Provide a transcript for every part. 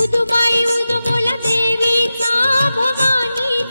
उदुबाई उद बोला देवीचा भवानीचा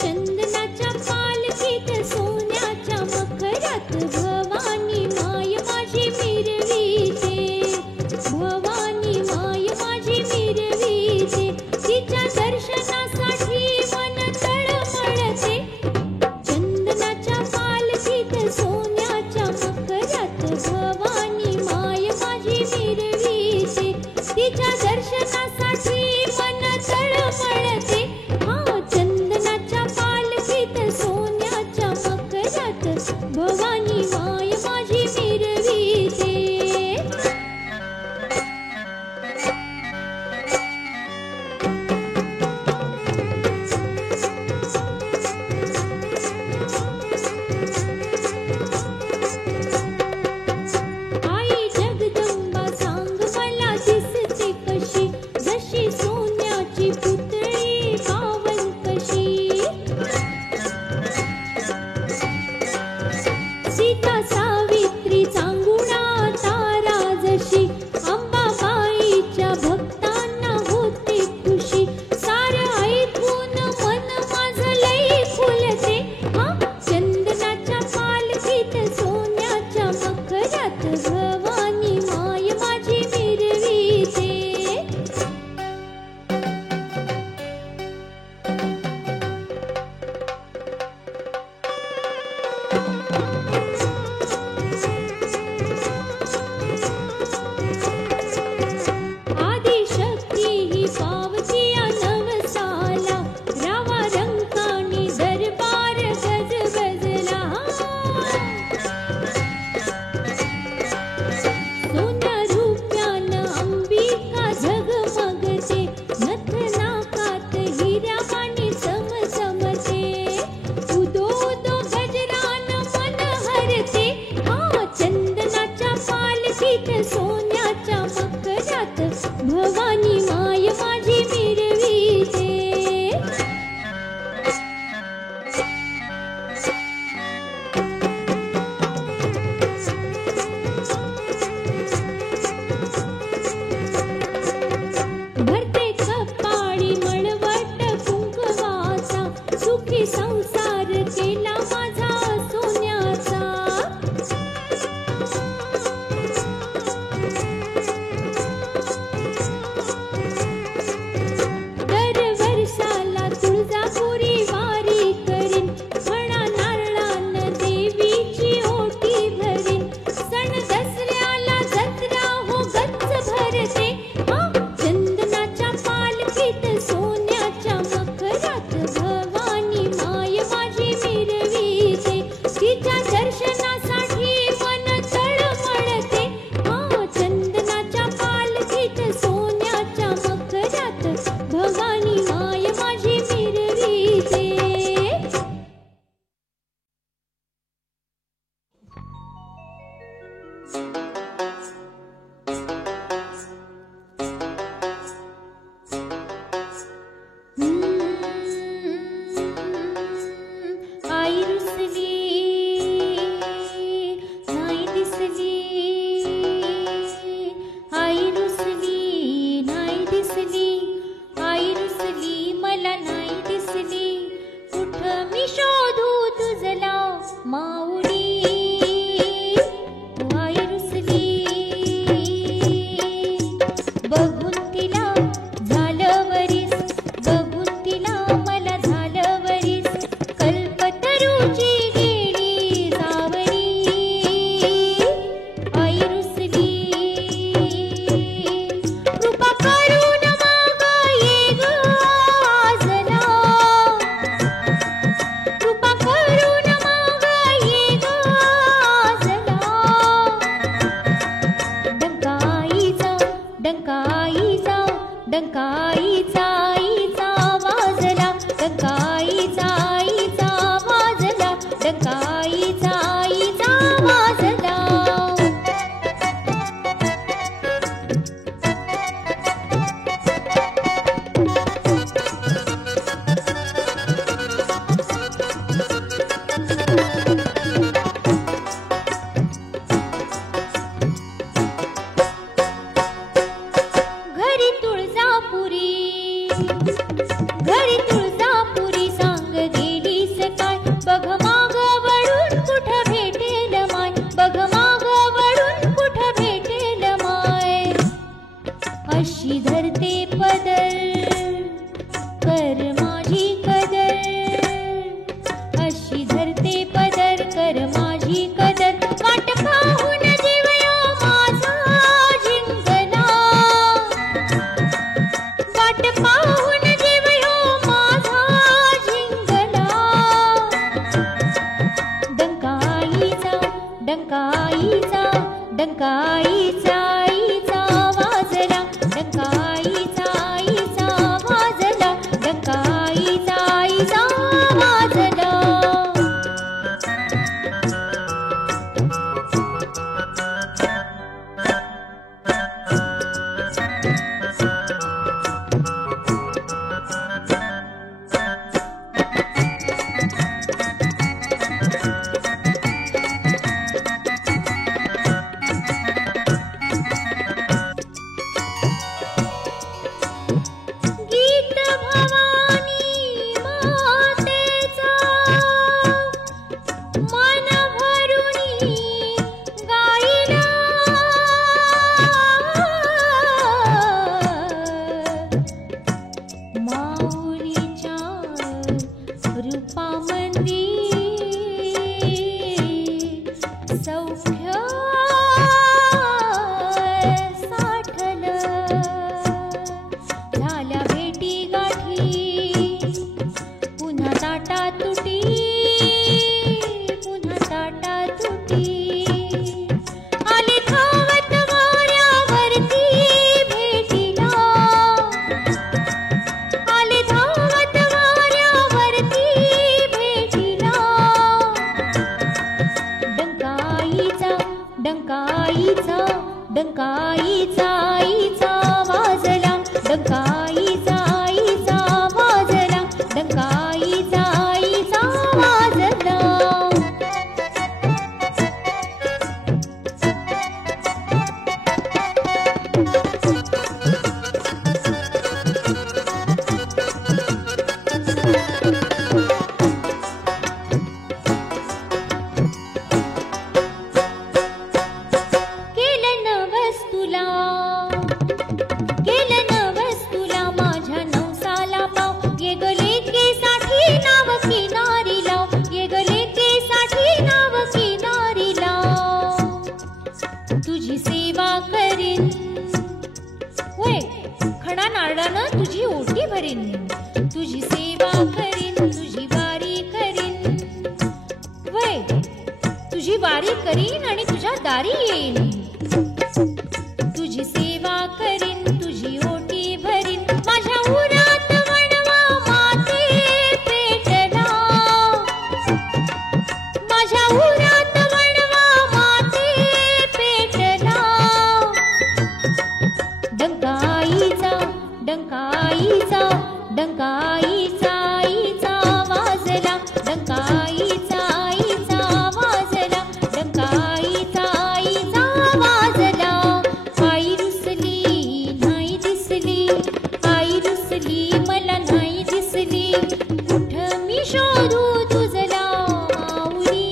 चंदनाच्या पालखीत सोन्याच्या मखरात भवानी माय माझी मिरवीते, भवानी माय माझी मिरवीते, तिच्या दर्शनासाठी मन तळमळते. चंदनाच्या पालखीत सोन्याच्या मखरात भवानी माय माझी मिरवीते, तिच्या दर्शनासाठी मन तळमळते. चंदनाच्या पालखीत सोन्याच्या मखरात भवानी माय माझी मिरवीते. आई जगदंबा सांग मला दिसते कशी, जशी सोन्याची पुतळी पावन कशी. सीता सावित्री चांगुणा तारा जशी, अंबाबाईच्या भक्तांना होते खुशी. सारं ऐकून मन माझं लई फुलते. चंदनाच्या पालखीत सोन्याच्या मखरात भवानी माय माझी मिरवीते. आदिशक्ती ही पावतीया नवसाला, रावा रंकानी दरबार गजबजला. सोन्या रुप्यानं अंबिका झगमगते, नथ नाकात हिऱ्यावानी चमचमते. उदो उदो गजरानं मन हरते. चंदनाच्या पालखीत सोन्याच्या मखरात भवानी माय माझी मिरवीते. भरते कपाळी मळवट कुंकवाचा, सुखी संसार केला माझा सोन्याचा. दर वर्षाला तुळजापुरी वारी करीन, म्हणा नारळानं देवीची ओटी भरीन. सण दसऱ्याला जत्रा हो गच्च भरते. चंदनाच्या पालखीत सोन्याच्या मखरात भवानी माय माझी मिरवीते, तिच्या दर्शनासाठी मन तळमळते. चंदनाच्या पालखीत सोन्याच्या मखरात भवानी माय माझी मिरवीते. आई रुसली नाही दिसली, आई रुसली नाही दिसली, आई रुसली मला नाही दिसली. कुठ मी शोधू तुझला माऊली, आई रुसली. बघून तिला झालं वरीस, बघून तिला मला झालं वरीस. कल्पतरूची गेली जावरी, आई रुसली. कृपा करून मागा ये ग आजला, कृपा करून मागा ये ग आजला. डंकाईचा डंकाईचा डंकाईचा आईचा वाजला, डंकाईचा आईचा वाजला, डंकाईचा आईचा वाजला. घरी तुळजापुरी, माऊलीच्या रूपामंदी सौख्य साठलं. झाल्या भेटी गाठी पुन्हा ताटा तुटी, पुन्हा ताटा तुटी. आले धावत वाऱ्यावरती भेटीला, आले धावत वाऱ्यावरती भेटीला. डंकाईचा डंकाईचा डंकाईचा आईचा वाजला, डंकाईचा आईचा वाजला, डंकाईचा आईचा वाजला. केलं नवस तुला, केलं नवस तुला माझ्या नवसाला पाव. ये ग लेकीसाठी नाव किनारी लाव, ये ग लेकीसाठी नाव किनारी लाव. तुझी सेवा करीन, होय खणा नारळानं तुझी ओटी भरीन. तुझी सेवा करीन, तुझी वारी करीन, होय तुझी वारी करीन आणि तुझ्या दारी येईन. तुझी सेवा करीन, तुझी ओटी भरीन. माझ्या उरात वणवा माते पेटला, माझ्या उरात वणवा माते पेटला. डंकाईचा डंकाईचा डंकाईचा आईचा वाजला, डंकाईचा आईचा वाजला, डंकाईचा आईचा वाजला. आई रुसली नाही दिसली, आई रुसली मला नाही दिसली. कुठं मी शोधू तुझला माऊली.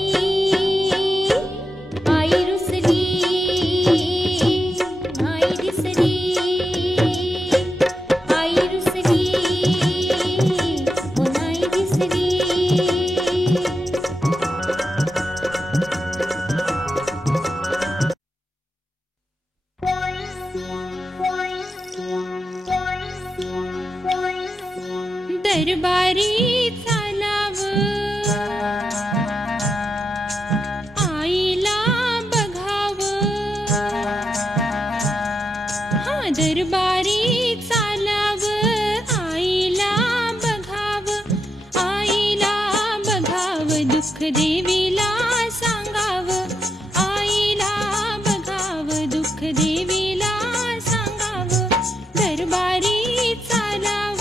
आई रुसली नाही दिसली, आई रुसली हो नाही दिसली. दरबारी चालाव आईला बघाव, हा दरबारी चालाव आईला बघाव, आईला बघाव दुःख देवीला सांगाव, आईला बघाव दुःख देवीला सांगाव. दरबारी चालाव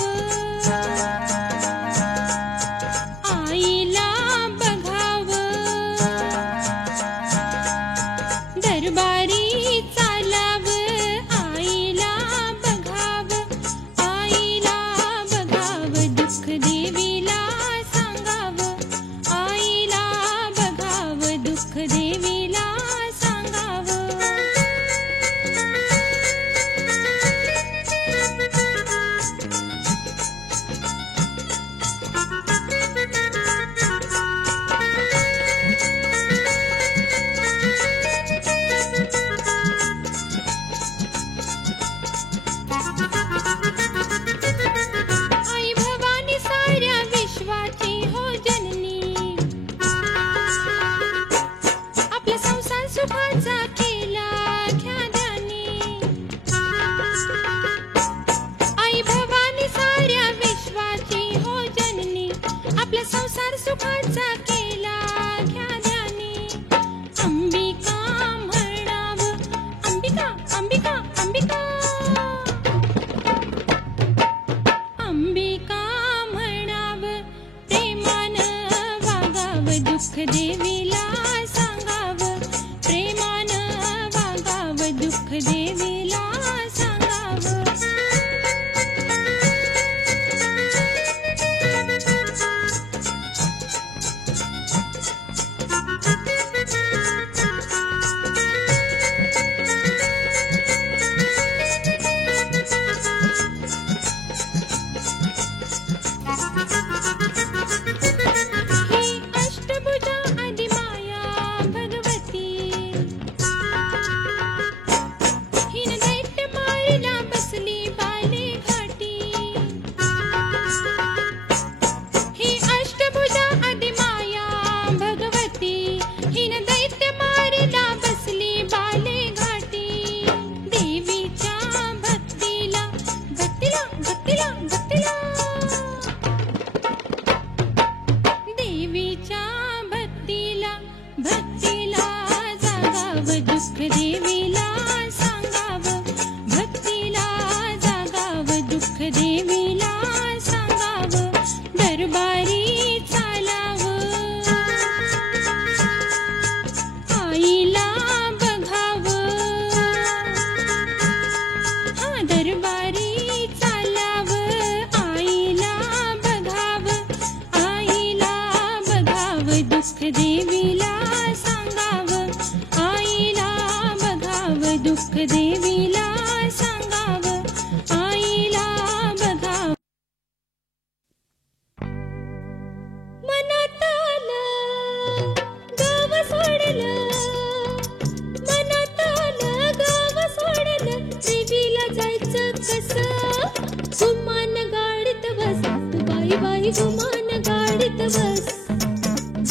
बाई गुमान गाडीत बस,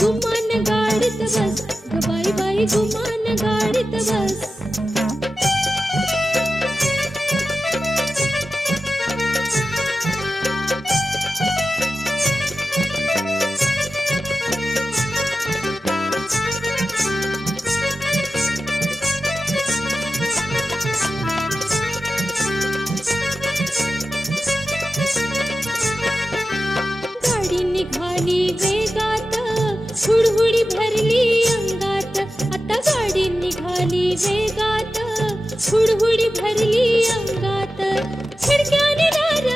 गुमान गाडीत बस, ग बाई गुमान गाडीत बस. गाडी निघाली वेगात, हुडहुडी भरली अंगात. आता गाडी निघाली वेगात, हुडहुडी भरली अंगात. खिडक्याने दार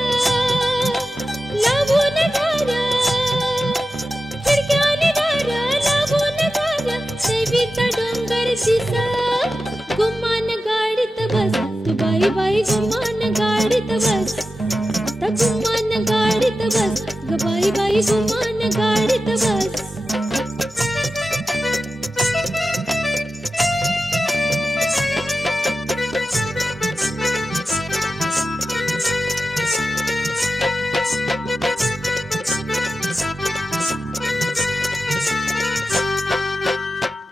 लागून दार, खिडक्याने दार लागून दार. देवीचा डोंगर दिस, गुमान गाडीत बस, तू बाई गुमान गाडीत बस. आता गुमान गाडीत बस, ग बाई गुमान गाडीत बस.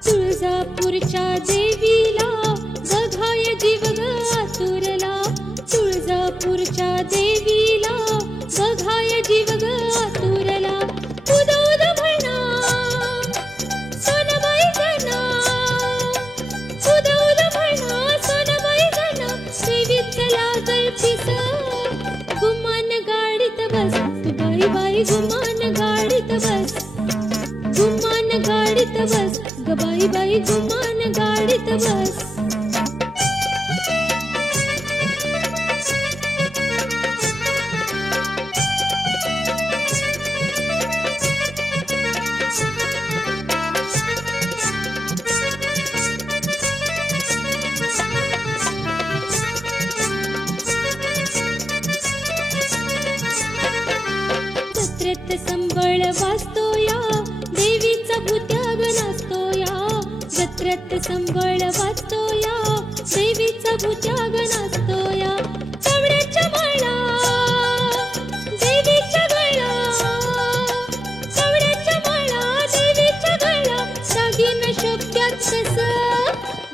तुळजापूरच्या देवीला बघाय जीव ग आतुरला, तुळजापूरच्या देवीला बघाय जीव ग आतुरला. उद उद म्हणा सोनबाई गणा, उद उद म्हणा सोनबाई गणा. देवीचं लागल पिस, गुमान गाडीत बस, तू बाई गुमान गाडीत बस, गुमान गाडीत बस, ग बाई गुमान गाडीत बस. जत्रेत संबळ वाजतोया, देवीचा भूत्याग नाचतोया. जत्रेत संबळ वाजतोया, देवीचा भूत्याग नाचतोया. कवड्याच्या माळा देवीच्या गळा, कवड्याच्या माळा देवीच्या गळा. दागिन शोभत्यात कस,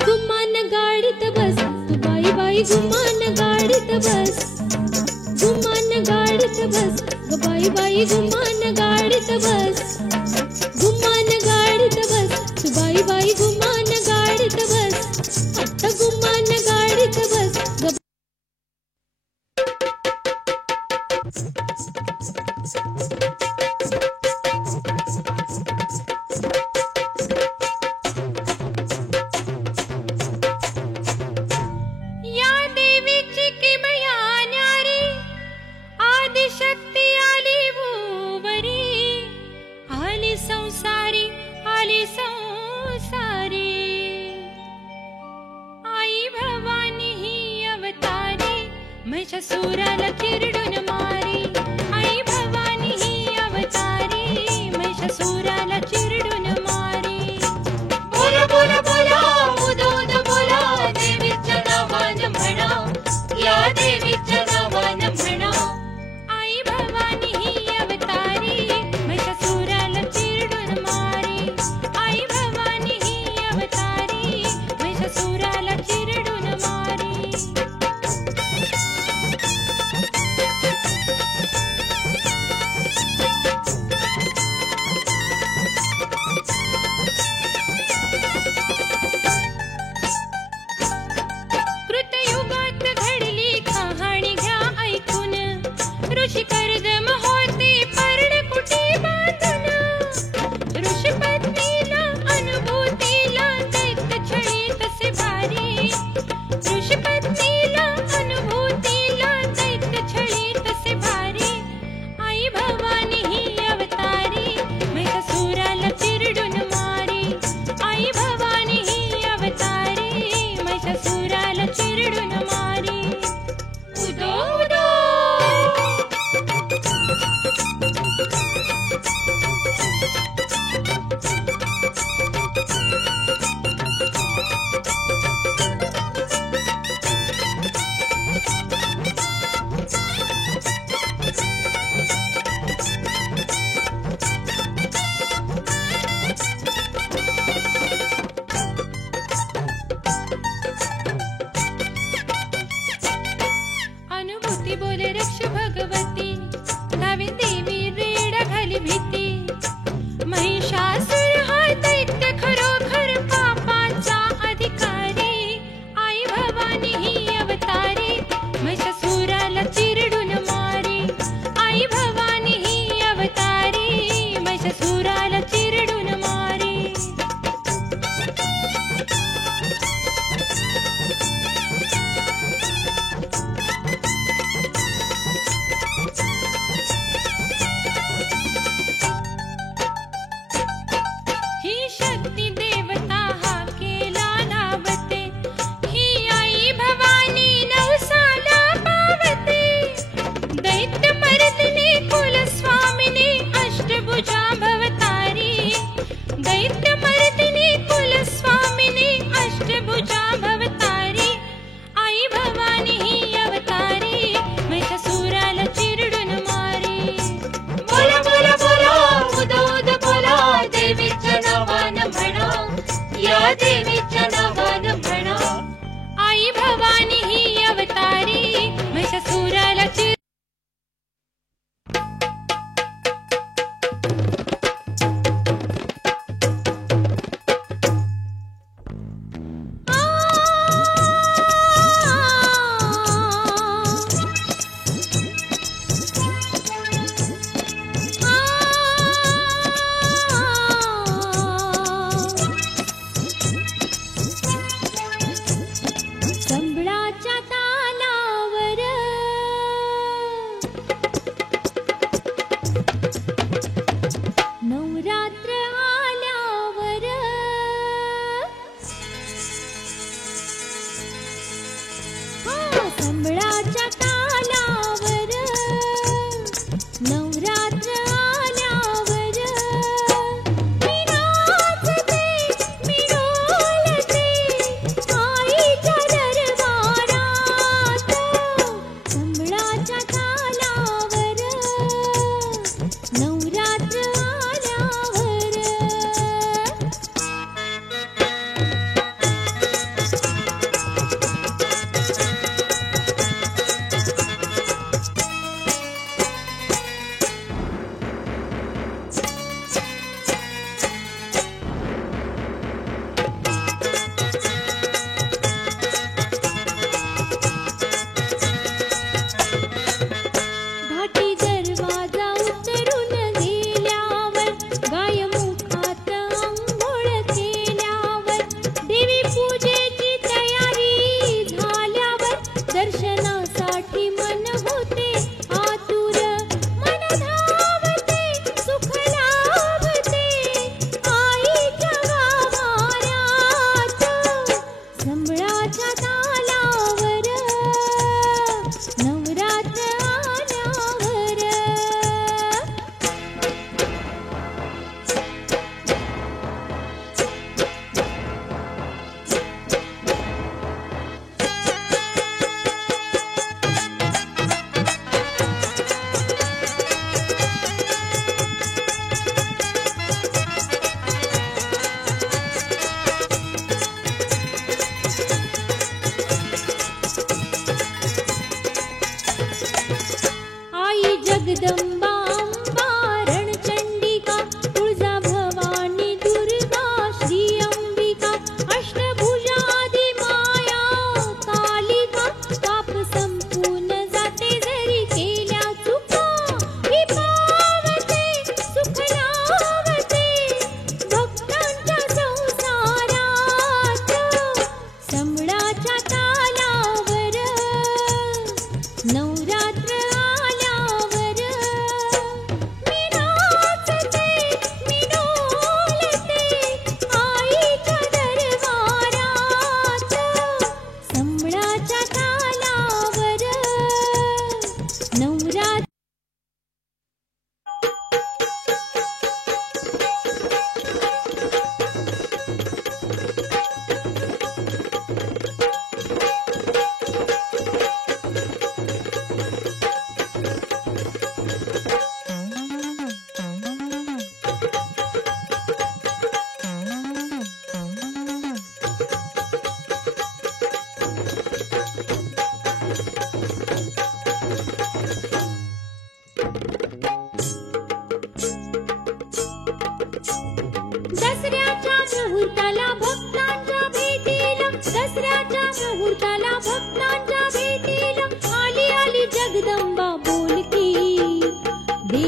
गुमान गाडीत बस, तू बाई गुमान गाडीत बस, गुमान गाडीत बस, ग बाई गुमान गाडीत बस, गुमान गाडीत बस, तू बाई गुमान गाडीत बस. आता गुमान गाडीत बस, ग या देवीची किमया न्यारी, आदिशक्ती आली वरी. आली संसारी, आली संसारी. आई भवानी ही अवतारी, महिषासुराला चिरडून मारी. आई भवानी ही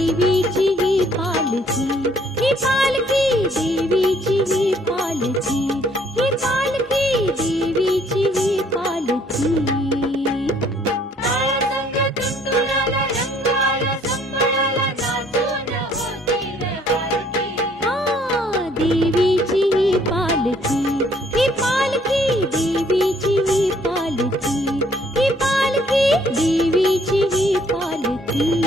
देवीची ही पालखी, ही पालखी देवीची ही पालखी, ही पालखी देवीची ही पालखी. ताळसंग तुंतुराला रंगाला संबळाला नाचून होती रे आरती. देवीची ही पालखी, ही पालखी देवीची ही पालखी, ही पालखी देवीची ही पालखी.